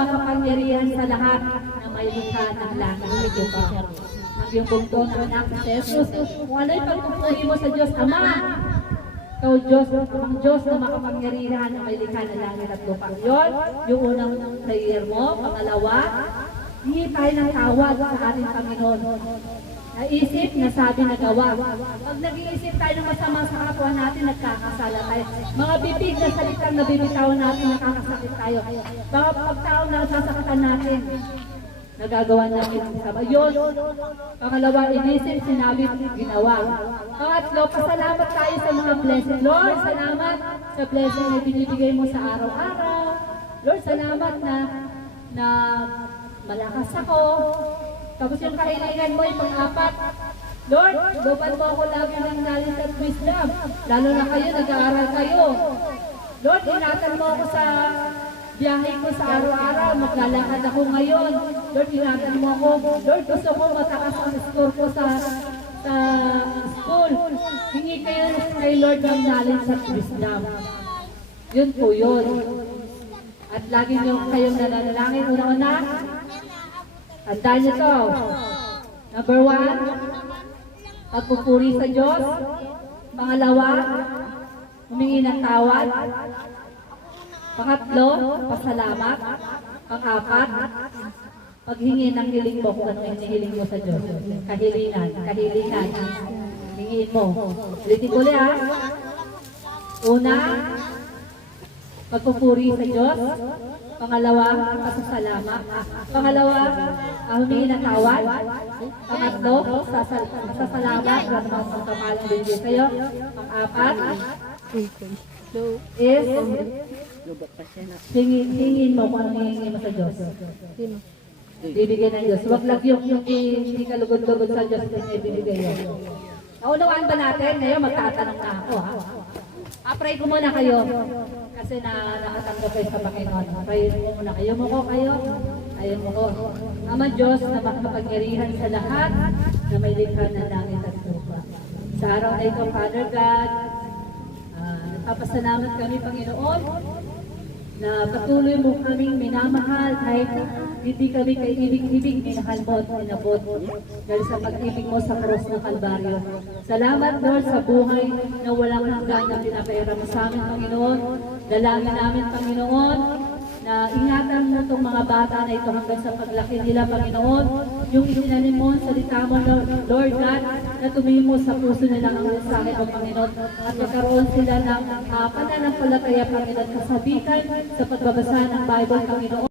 makapangyarihan sa lahat na may likha ng langit at lupa. Ang iyong bugtong na anak na si Jesus, kung ano'y pagpupuri mo sa Diyos Ama, ikaw Diyos, ang Diyos na makapangyarihan na may likha ng langit at lupa. Yun, yung unang prayer mo. Pangalawa, hingi tayo ng tawad sa ating Panginoon. Naisip, nasabi, nagawa. Pag nag-iisip tayo ng masama sa kapwa natin, nagkakasala tayo. Mga bibig na salitang nabibitawan natin, nakakasakit tayo. Mga pagtaon na sasaktan natin, nagagawa natin ang sama. Yun. Pangalawa, inisip, sinabi, ginawa. Pangatlo, pasalamat tayo sa mga blessing. Lord, salamat sa blessing na binibigay mo sa araw-araw. Lord, salamat na malakas ako. Tapos yung kahilingan mo, yung pang-apat, Lord, lupan mo ako lagi ng knowledge at wisdom. Lalo na kayo, nag-aaral kayo. Lord, ingatan mo ako sa biyahe ko sa araw-araw. Maglalakad ako ngayon. Lord, ingatan mo ako. Lord, gusto ko mataas ang score ko sa school. Hingi kayo kay Lord ng knowledge at wisdom. Yun po yun. At lagi nyo kayong nananalangin. Una-una, tandaan nyo to. Number 1, pagpupuri sa Diyos. Pangalawa, humingi ng tawad. Pangatlo, pasalamat. Pang-apat, paghingi ng hiling mo kung ano yung hinihiling mo sa Diyos. Kahilingan. Hingiin mo. Ulitin ko ulit ha. Una, pagpupuri sa Diyos. Pangalawa, pasasalamat. Pangalawa, humingi ng tawad. Pangatlo, pasasalamat. Wala namang pagkamalang binigay sa'yo. Pang-apat, is hingin mo kung anong hingin mo sa Diyos. Bibigyan ng Diyos. Huwag lang yung hindi ka lugod-lugod sa Diyos na ibibigay yun. Naunawaan ba natin? Ngayon magtatanong na ako ha. Pray ko muna kayo kasi nakatanggap kayo sa Panginoon. Pray ko muna kayo mo ko kayo. Ayaw mo ko. Ama Diyos na makapangyarihan sa lahat na may likha ng langit at lupa. Sa araw na ito, Father God, nagpapasalamat kami, Panginoon, na patuloy mo kaming minamahal kahit hindi kami kaibig-ibig, minahal mo at inabot dahil sa pag-ibig mo sa cross ng Kalbaryo. Salamat, Lord, sa buhay na walang hanggan na pinapahira mo sa amin, Panginoon. Dalangin namin, Panginoon, na ingatan mo itong mga bata na ito hanggang sa paglaki nila, Panginoon. Yung itinanim mo, salita mo, Lord God, na tumingin mo sa puso nila ang mensahe mo, Panginoon. At magkaroon sila ng pananampalataya, Panginoon, kasabitan sa pagbabasa ng Bible, Panginoon.